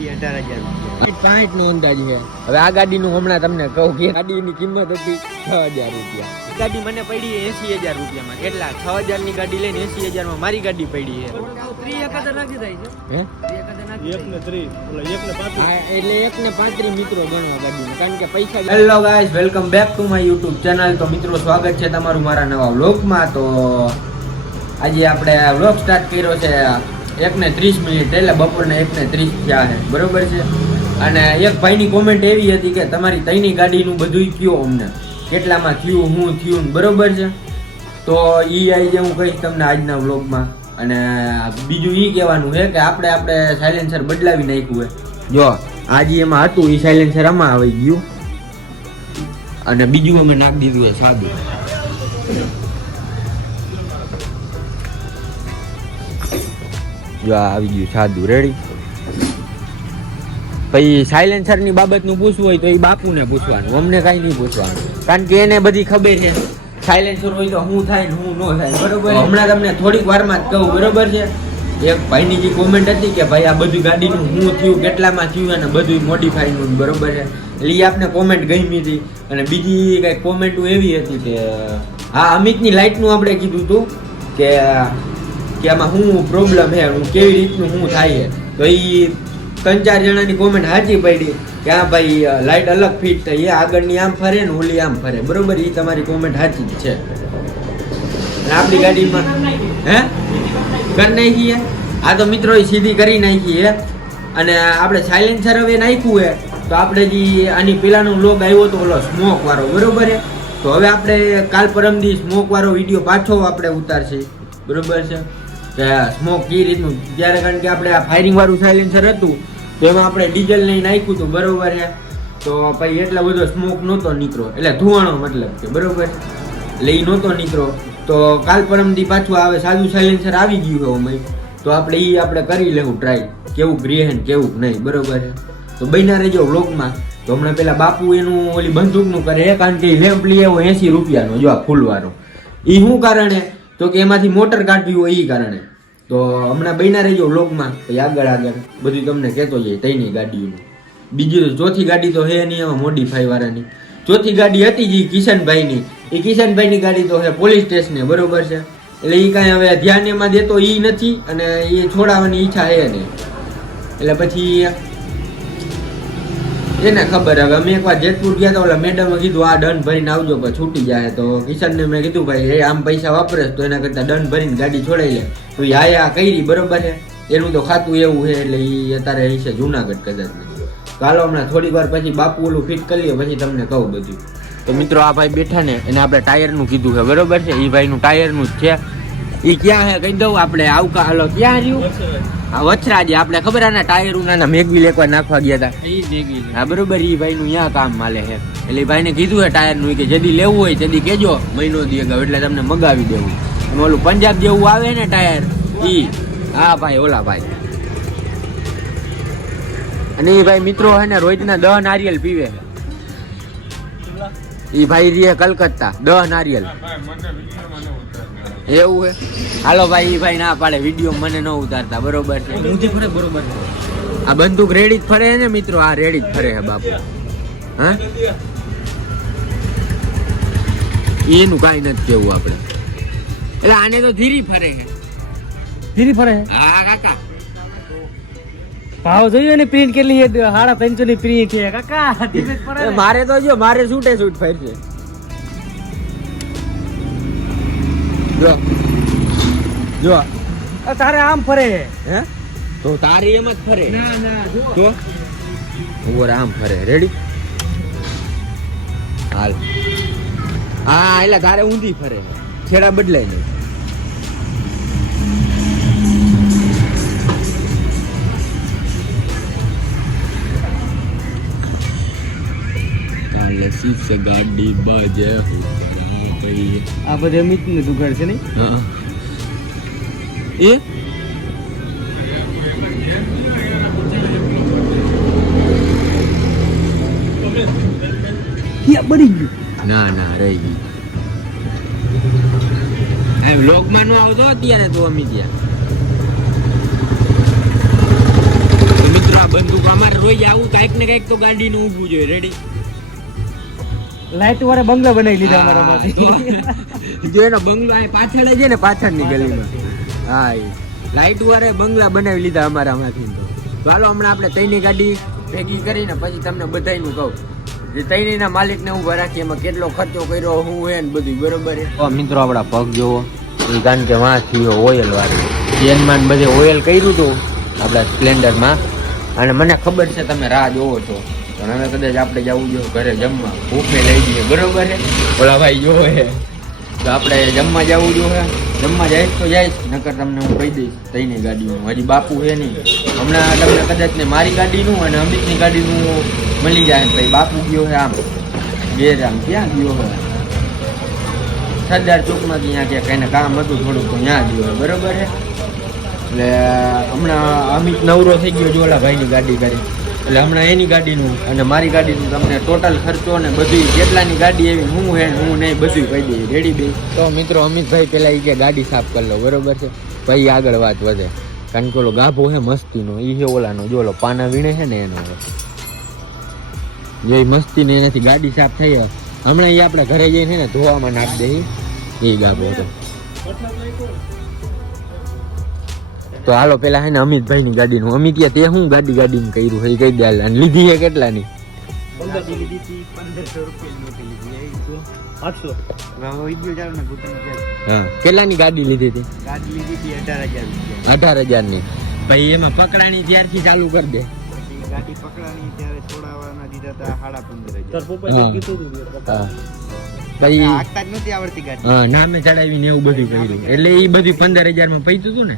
થી અઢાર હજાર પાંચ નો અંદાજ છે. હવે આ ગાડીનું હમણાં તમને કહું કે ગાડીની કિંમત હતી છ હજાર રૂપિયા. ગાડી મને પડી એસી હજાર રૂપિયામાં. કેટલા? છ હજારની ગાડી લઈને એસી હજારમાં મારી ગાડી પડી છે. હે? એક ને ત્રીસ. ઓલા એક ને પાંત્રીસ. હા, એટલે એક ને પાંત્રીસ મિત્રો ગણવા કારણ કે પૈસા hello guys welcome back to my YouTube channel તો મિત્રો સ્વાગત છે તમારું મારા નવા વ્લોગમાં તો આજે આપણે વ્લોગ સ્ટાર્ટ કર્યો છે. એક ને ત્રીસ મિનિટ એટલે બપોરના એકને ત્રીસ થયા છે. બરોબર છે? અને એક ભાઈની કોમેન્ટ એવી હતી કે તમારી તઈની ગાડીનું બધુંય કયો અમને? કેટલામાં થયું, હું થયું, બરોબર છે? તો ઈ જે હું કહીશ તમને આજના વ્લોગમાં. અને બીજું એ કહેવાનું છે કે આપણે આપણે સાયલેન્સર બદલાવી નાખ્યું છે. જો, આજે એમાં હતું એ સાયલેન્સર આમાં આવી ગયું. અને બીજું અમે નાખી દીધું છે, સાદું. જો આવી ગયું સાદું રેડી પછી સાયલેન્સરની બાબતનું પૂછવું હોય તો એ બાપુને પૂછવાનું, અમને કાંઈ નહીં પૂછવાનું. કારણ કે એને બધી ખબર છે. સાયલેન્સર હોય તો હું થાય ને હું ન થાય, બરોબર? હમણાં તમને થોડીક વારમાં જ કહું, બરોબર છે? એક ભાઈની જે કોમેન્ટ હતી કે ભાઈ આ બધું ગાડીનું હું થયું, કેટલામાં થયું અને બધું મોડિફાઈનું બરોબર છે? એટલે એ આપને કોમેન્ટ ગમી હતી. અને બીજી કઈ કોમેન્ટ એવી હતી કે, હા, અમિતની લાઇટનું આપણે કીધું હતું કે કે આમાં શું પ્રોબ્લેમ છે, હું કેવી રીતનું શું થાય છે? તો એ ત્રણ ચાર જણાની કોમેન્ટ સાચી પડી કે હા ભાઈ લાઇટ અલગ ફિટ થઈ એ આગળની આમ ફરે ને ઓલી આમ ફરે. બરોબર? એ તમારી કોમેન્ટ હાજી જ છે. આપણી ગાડીમાં હે? કરી નાખીએ? આ તો મિત્રો સીધી કરી નાખીએ. અને આપણે સાયલેન્સર હવે નાખ્યું હે તો આપણે જે આની પેલાનો લોગ આવ્યો તો ઓલો સ્મોક વાળો, બરોબર છે? તો હવે આપણે કાલ પરમદી સ્મોક વાળો વીડિયો પાછો આપણે ઉતારશે. બરોબર છે? સ્મોક કઈ રીતનું. ત્યારે કારણ કે આપણે આ ફાયરિંગ વાળું સાયલેન્સર હતું, તો એમાં આપણે ડીઝલ લઈને નાખ્યું હતું, બરોબર છે? તો પછી એટલો બધો સ્મોક નહોતો નીકળો. એટલે ધુવાણો મતલબ કે, બરોબર એટલે એ નહોતો નીકળો. તો કાલ પરમથી પાછું આવે, સાદું સાયલેન્સર આવી ગયું હોય અમે તો આપણે એ આપણે કરી લેવું ટ્રાય કેવું ગ્રેહ કેવું નહીં, બરોબર છે? તો બન્યા રહેજો વ્લોગમાં તો હમણાં પેલા બાપુ એનું ઓલી બંદૂકનું કરે કારણ કે લેમ્પ લઈ આવ્યો એસી રૂપિયાનો, જો આ ફૂલવાનો એ શું કારણે? તો કે એમાંથી મોટર કાઢવી હોય એ કારણે. તો હમણાં બન્યા રહેજો વ્લોગમાં, પછી આગળ આગળ. બધું તમને કહેતો જાય તઈની ગાડીઓનું બીજી તો ચોથી ગાડી તો હે નહીં, એમાં મોડીફાઈ વાળાની. ચોથી ગાડી હતી જે કિશનભાઈની. એ કિશનભાઈની ગાડી તો હે પોલીસ સ્ટેશને, બરોબર છે? એટલે એ કાંઈ હવે ધ્યાન એમાં દેતો એ નથી અને એ છોડાવવાની ઈચ્છા હે નહીં. એટલે પછી એને ખબર હવે અમે એકવાર જેતપુર ગયા હતા, ઓલા મેડમે કીધું, આ દંડ ભરીને આવજો, પછી છૂટી જાય. તો કિશનને મેં કીધું, ભાઈ એ આમ પૈસા વાપરે તો એના કરતાં દંડ ભરીને ગાડી છોડાઈ લે. તો એ યા કરી, બરોબર છે. એનું તો ખાતું એવું છે, એટલે એ અત્યારે એ છે જુનાગઢ કદાચ. કાલો હમણાં થોડીક વાર પછી બાપુ ઓલું ફિટ કરી લે, પછી તમને કહું બધું. તો મિત્રો, આ ભાઈ બેઠા ને, એને આપણે ટાયરનું કીધું છે, બરોબર છે? એ ભાઈનું ટાયરનું જ છે. એ ક્યાં હે કહી દઉં આપણે આવકા હાલો ક્યાં રહ્યું? આ વછરાજી આપણે ખબર આના ટાયર ઉના મેઘવી લેકવા નાખવા ગયા હતા હા બરોબર એ ભાઈ નું ત્યાં કામ માલે છે એટલે ભાઈ ને કીધું હે ટાયરનું કે જેદી લેવું હોય તેદી કેજો મહિનો દી અગાઉ એટલે તમને મગાવી દેવું. ઓલું પંજાબ જેવું આવે ને ટાયર ઈ. હા ભાઈ ઓલા ભાઈ. અને એ ભાઈ મિત્રો હે ને રોજના દહ નારિયેલ પીવે ઈ ભાઈ રીએ કલકત્તા દહ નારિયેલ. એવું હે? હાલો ભાઈ ઈ ભાઈ ના પાડે વીડિયો મને ન ઉતારતા બરોબર છે? બરોબર આ બંદૂક રેડી જ ફરે છે ને મિત્રો? આ રેડી જ ફરે છે બાપુ. હા? એનું કાંઈ નથી કેવું આપણે. એટલે આને તો ધીરી ફરે છે. ધીરી ફરે હા કાકા. ભાવ જોયું ને પ્રિન્ટ કેટલી સાડા ત્રણસો ની પ્રિન્ટ છે. કાકા મારે તો જો મારે છૂટે છૂટ ફરશે જો. જો. તારે આમ ફરે. હે? તો તારી એમ જ ફરે. ના ના જો. ઓર આમ ફરે. રેડી હાલ. હા એટલે તારે ઊંધી ફરે. છેડા બદલાય નહીં. સીસ ગાડી બજે ભાઈ આ બધે અમિત ને દુકાળ છે નહીં? હા. એ? ક્યાં બળી ગયું. ના ના રહી ગઈ એમ લોકમાં નો આવતો અત્યારે તો અમે ત્યાં તો મિત્રો આ બંદૂક આવું કાંઈક ને કાંઈક તો ગાડીનું ઊભું જોઈએ. રેડી લાઈટ વાળા બંગલા બનાવી લીધા અમારા માંથી જો. એનો બંગલો અહીં પાછળ જ છે ને પાછળની ગલીમાં. હા એ. લાઈટ વાળા બંગલા બનાવી લીધા અમારા માંથી તો ચાલો હમણાં આપણે તઈની ગાડી ભેગી કરીને પછી તમને બધાયનું કહું. જે તઈનીના માલિકને ઊભા રાખી એમાં કેટલો ખર્ચો કર્યો હું હે ને બધું બરોબર છે? મિત્રો આપણા પગ જોવો એ કારણ કે વાં થયો ઓઇલ વાળી. ચેનમાં બધે ઓઇલ કર્યું હતું આપણા સ્પ્લેન્ડરમાં. અને મને ખબર છે તમે રાહ જોવો છો. પણ હવે કદાચ આપણે જવું જોઈએ, ઘરે જમવા. ભૂખે લઈ જઈએ, બરોબર છે? ઓલા ભાઈ છે. તો આપણે જમવા જવું જોઈએ. જમવા જાય તો જાય, નકર તમને હું કહી દઈશ, તઈની ગાડીનું. હજી બાપુ છે નહીં. હમણાં તમને કદાચ ને મારી ગાડીનું અને અમિતની ગાડીનું મળી જાય ભાઈ બાપુ ગયો છે આમ. ઘેર આમ ક્યાં ગયો હોય? સરદાર ચોકમાં ત્યાં ક્યાંક એને કામ હતું થોડુંક, તો ત્યાં ગયો બરોબર છે? એટલે હમણાં અમિત નવરો થઈ ગયો જો ભાઈની ગાડી કરી એટલે હમણાં એની ગાડીનું અને મારી ગાડીનું તમને ટોટલ ખર્ચો ને બધું કેટલાની ગાડી એવી હું હે હું નહીં બધું કહી દઈએ. રેડી બે? તો મિત્રો અમિતભાઈ પેલા એ કે ગાડી સાફ કરી લો, બરોબર છે? ભાઈ આગળ વાત વધે. કારણ કે ઓલો ગાભો હે મસ્તીનો એ છે ઓલાનો, જો ઓલો પાના વીણે છે ને એનો જે મસ્તી ને એનાથી ગાડી સાફ થઈ. હમણાં એ આપણે ઘરે જઈને ને ધોવામાં નાખ દે એ ગાભો હતો. તો હાલો પેલા હે ને અમિતભાઈ ની ગાડી નું અમિત તે શું ગાડી ગાડી માં કર્યું? એ કહી દે. અને લીધી છે કેટલાની. હા. કેટલાની ગાડી લીધી હતી? ગાડી લીધી હતી અઢાર હજારની ભાઈ એમાં પકડાણી ત્યારથી ચાલુ કરી દે. ગાડી પકડાણી ત્યારે છોડાવવાના દીધા હતા સાડા પંદર હા. કીધું પછી હા. નામે ચડાવીને એવું બધું કર્યું. એટલે એ બધું પંદર હજારમાં પૈતું હતું ને?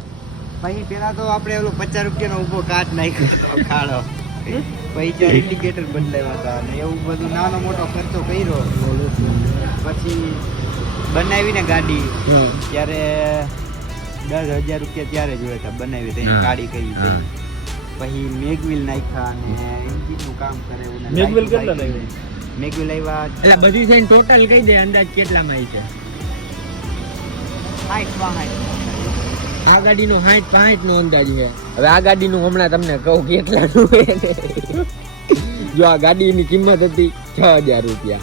પછી પેલા તો આપણે ઓલો પચાસ રૂપિયાનો ઊભો કાટ નાખ્યો ખાડો પછી ચાર ઇન્ડિકેટર બદલાવ્યા હતા અને એવું બધું નાનો મોટો ખર્ચો કર્યો. પછી બનાવીને ગાડી. ત્યારે દસ હજાર રૂપિયા ત્યારે જોયા હતા બનાવી તેને ગાડી કરી હા. પછી મેગવિલ નાખ્યા અને એન્જિનનું કામ કરે મેગવિલ કેટલા નાખ્યા? મેગવિલ આવ્યા એટલે બધું થઈને ટોટલ કહી દે અંદાજ કેટલામાં આવી છે. સાઠ બાસઠ. આ ગાડીનો હાઈટ પાંઠ નો અંદાજ છે. હવે આ ગાડીનું હમણાં તમને કહું કેટલાનું છે. ને. જો આ ગાડીની કિંમત હતી છ હજાર રૂપિયા.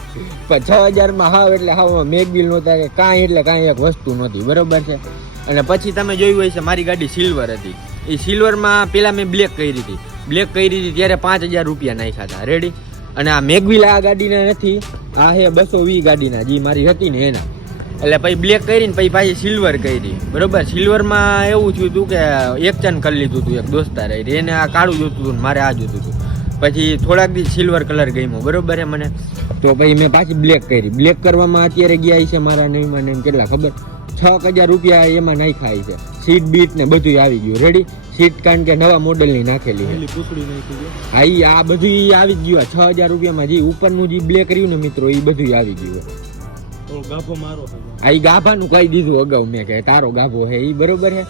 પણ છ હજારમાં હાવ એટલે હાવ મેગબિલ નહોતા કે કાંઈ એટલે કાંઈ એક વસ્તુ નહોતી, બરોબર છે? અને પછી તમે જોયું હોય છે મારી ગાડી સિલ્વર હતી. એ સિલ્વરમાં પેલા મેં બ્લેક કરી હતી બ્લેક કરી હતી ત્યારે પાંચ હજાર રૂપિયા નાખ્યા હતા. રેડી અને આ મેગવિલ આ ગાડીના નથી, આ હે બસો વી ગાડીના, જે મારી હતી ને એના. એટલે પછી બ્લેક કરીને પછી પાછી સિલ્વર કરી. બરોબર? સિલ્વરમાં એવું થયું હતું કે એક ચન કરી લીધું હતું એક દોસ્તાર. એને આ કાળું જોતું હતું મારે આ જોતું હતું પછી થોડાક દી સિલ્વર કલર ગમ્યો. બરોબર એ મને? તો પછી મેં પાછી બ્લેક કરી. બ્લેક કરવામાં અત્યારે ગયા છે મારા નવીમાં ને કેટલા ખબર? છ હજાર રૂપિયા એમાં નાખ્યા છે. સીટ બીટ ને બધું આવી ગયું. રેડી સીટ કારણ કે નવા મોડલની નાખેલી હા એ આ બધું આવી જ ગયું છ હજાર રૂપિયામાં જે ઉપરનું જે બ્લેક રહ્યું ને મિત્રો એ બધું આવી ગયું. ગાભો મારો આ ઈ ગાભાનું કહી દીધું અગાઉ મેં કે તારો ગાભો હે, ઈ બરોબર હે?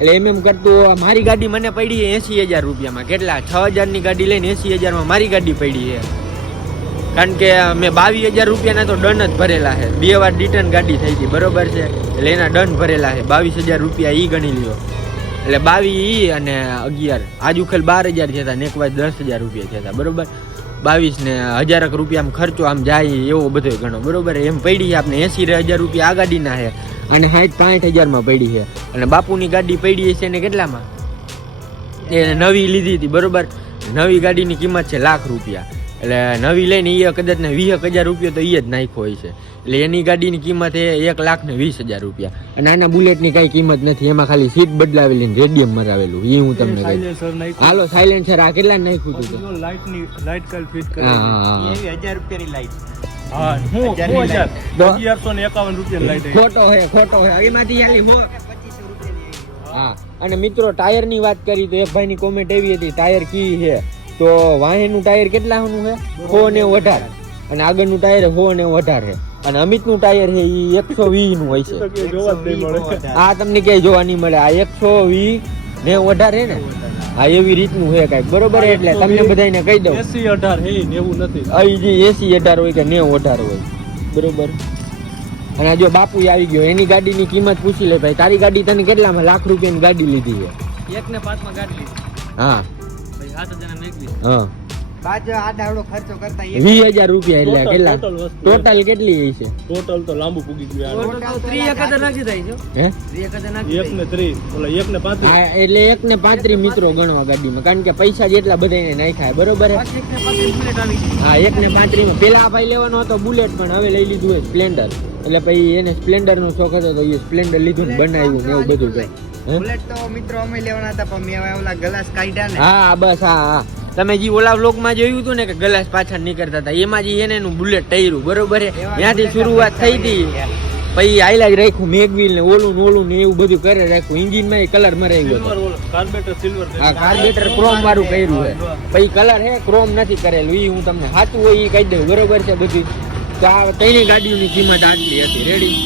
એટલે એમ એમ કરતું મારી ગાડી મને પડી એસી હજાર રૂપિયામાં. કેટલા? છ હજારની ગાડી લઈને એસી હજારમાં મારી ગાડી પડી છે કારણ કે મેં બાવીસ હજાર રૂપિયાના તો દંડ જ ભરેલા છે બે વાર રિટર્ન ગાડી થઈ હતી બરોબર છે? એટલે એના દંડ ભરેલા છે બાવીસ હજાર રૂપિયા ઈ ગણી લ્યો. એટલે બાવીસ અને અગિયાર. આજુખેલ બાર હજાર થયા હતા ને એક વાર દસ હજાર રૂપિયા થયા હતા બરોબર? બાવીસ ને હજારક રૂપિયા ખર્ચો આમ જાય એવો બધો ગણો બરોબર? એમ પડી છે આપણે એસી હજાર રૂપિયા આ ગાડીના છે અને સાઠ, પાંઠ હજારમાં પડી છે. અને બાપુની ગાડી પડી છે ને કેટલામાં? એ નવી લીધી હતી, બરોબર? નવી ગાડીની કિંમત છે લાખ રૂપિયા. એટલે નવી લઈને એ કદાચ ને વીસ હજાર રૂપિયા તો એ જ નાખ્યો હોય છે. એટલે એની ગાડીની કિંમત એ એક લાખ ને વીસ હજાર રૂપિયા. અને આના બુલેટની કઈ કિંમત નથી એમાં ખાલી સીટ બદલાવેલી ને રેડિયમ મરાવેલું. એ હું તમને કહી. હાલો સાયલેન્સર આ કેટલા નાખ્યું હતું જો લાઈટની લાઈટ કલ ફિટ કરી હા હા. હા હજાર રૂપિયાની હા હું હું ને. ખોટો હે ખોટો હે. એમાંથી ખાલી હો હા. અને મિત્રો ટાયરની વાત કરી તો એક ભાઈની કોમેન્ટ એવી હતી ટાયર કી છે તો વાહેનું ટાયર કેટલાનું છે સો ને અઢાર. અને આગળનું ટાયર સો ને અઢાર છે અને અમિતનું ટાયર છે એ એકસો વીસનું હોય છે. આ તમને ક્યાંય જોવા નહીં મળે. આ એકસો વીસ ને અઢાર ને? હા એવી રીતનું છે કાંઈક. બરોબર એટલે તમને બધાને કહી દઉં. એસી અઢાર હે નેવું નથી. અહીં જે એસી અઢાર હોય કે નેવું અઢાર હોય. બરોબર? અને આ જો બાપુ આવી ગયો. એની ગાડીની કિંમત પૂછી લે ભાઈ. તારી ગાડી તને કેટલામાં લાખ રૂપિયાની ગાડી લીધી છે? એક ને પાંચમાં ગાડી લીધી. હા. ભાઈ સાત હજાર મેગવી હા. બાજુ આ ખર્ચો કરતા રૂપિયા એટલે કેટલા? ટોટલ કેટલી છે ટોટલ તો લાંબુ પૂગી ગયું Total તો લાખ હે. એક ને ત્રીસ ઓલા એક ને પાંત્રીસ. હા એટલે એક ને પાંત્રીસ મિત્રો ગણવા ગાડીમાં કારણ કે પૈસા જેટલા બધાને નાખ્યા બરોબર હે? હા એક ને પાંત્રીસમાં. પેલા આ ભાઈ લેવાનો હતો બુલેટ પણ હવે લઈ લીધું હોય સ્પ્લેન્ડર. એટલે પછી એને સ્પ્લેન્ડર નો શોખ હતો તો એ સ્પ્લેન્ડર લીધું ને બનાવ્યું ને એવું બધું કંઈ. હે? બુલેટ તો મિત્રો અમે લેવાના હતા પણ મેં ઓલા ગ્લાસ કાઢ્યા ને. હા બસ હા હા. તમે જે ઓલા વ્લોગમાં જોયું હતું ને કે ગલાસ પાછળ નીકળતા હતા એમાં જે એને એનું બુલેટ ટર્યું બરોબર ત્યાંથી શરૂઆત થઈ હતી. પછી આયલા જ રાખ્યું મેગવીલ ને ઓલું ને ઓલું ને એવું બધું કરે રાખ્યું. ઇન્જિનમાં કલર હતો. કાર્બેટર સિલ્વર હા કાર્બેટર ક્રોમ વાળું કર્યું છે. પછી કલર હે ક્રોમ નથી કરેલું ઈ હું તમને સાચું હોય એ કહી દઉં બરોબર છે બધું? તો આ ત્રણેય ગાડીઓની કિંમત આટલી હતી રેડી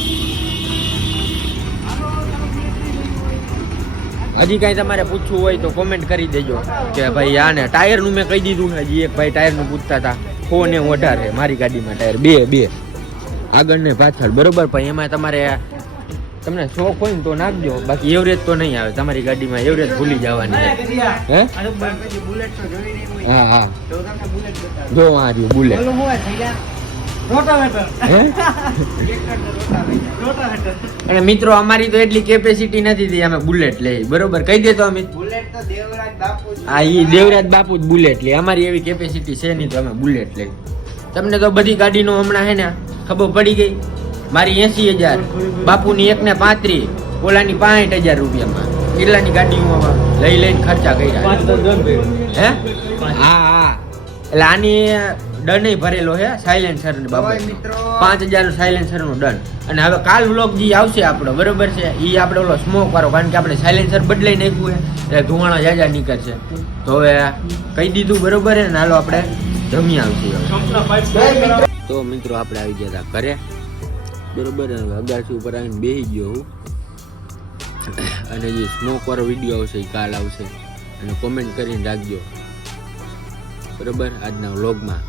હજી કાંઈ તમારે પૂછવું હોય તો કોમેન્ટ કરી દેજો. કે ભાઈ આને ટાયરનું મેં કહી દીધું હજી એક ભાઈ ટાયરનું પૂછતા હતા. ફો ને અઢાર મારી ગાડીમાં ટાયર. બે બે. આગળ ને પાછળ. બરોબર પણ એમાં તમારે તમને શોખ હોય ને તો નાખજો. બાકી એવરેજ તો નહીં આવે. તમારી ગાડીમાં એવરેજ ભૂલી જવાની હે? હા હા. જો આ રહ્યું બુલેટ અને મિત્રો અમારી તો એટલી કેપેસિટી નથી થઈ અમે બુલેટ લઈ. બરોબર? કહી દેતો અમિત બુલેટ તો દેવરાજ બાપુ હા એ દેવરાજ બાપુ જ બુલેટ લે. અમારી એવી કેપેસિટી છે નહીં તો અમે બુલેટ લઈ. તમને તો બધી ગાડીનો હમણાં હે ને ખબર પડી ગઈ? મારી એસી હજાર. બાપુની એક ને પાંત્રીસ. ઓલાની પાંઠ હજાર રૂપિયામાં. કેટલાની ગાડી હું લઈ લઈને ખર્ચા કર્યા. હે? હા હા. એટલે આની દંડ ભરેલો છે સાયલેન્સરની બાબત પાંચ હજારનું સાયલેન્સરનું દંડ અને હવે કાલ વ્લોગ જે આવશે આપણો બરોબર છે? એ આપણે ઓલો સ્મોક વાળો કારણ કે આપણે સાયલેન્સર બદલાઈ નાખ્યું છે એટલે ધુવાણા જાજા નીકળશે. તો હવે કહી દીધું બરોબર છે ને હાલો આપણે જમી આવશું. તો મિત્રો આપણે આવી ગયા હતા ઘરે. બરોબર અગાસી ઉપર આવીને બેસી ગયો હું. અને જે સ્મોક વાળો વીડિયો આવશે એ કાલ આવશે. અને કોમેન્ટ કરીને રાખજો. બરોબર આજના વ્લોગમાં.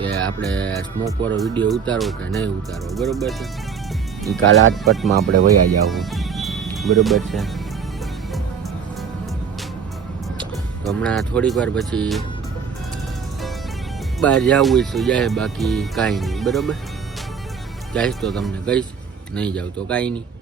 કે આપણે સ્મોક વાળો વીડિયો ઉતારો કે નહીં ઉતારો બરોબર છે? કાલ આટપટમાં આપણે વયા જવું બરોબર છે? હમણાં થોડીક વાર પછી બહાર જવું હોય તો જાય બાકી કાંઈ નહીં બરોબર? જઈશ તો તમને કહીશ નહીં જાવ તો કાંઈ નહીં.